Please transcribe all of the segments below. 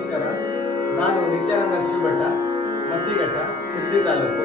ನಮಸ್ಕಾರ. ನಾನು Nithyananda ಶ್ರೀಭಟ್ಟ Mattighatta Sirsi taluk.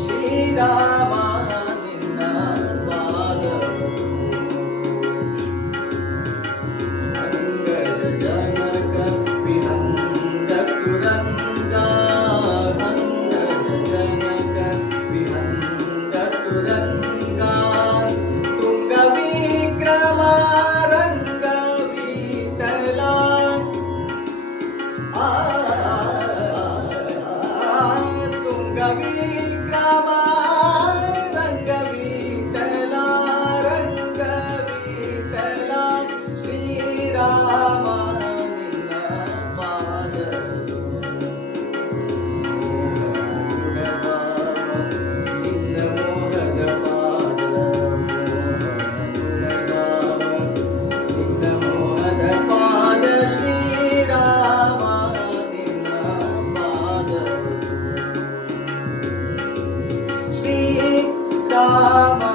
Shri Rama.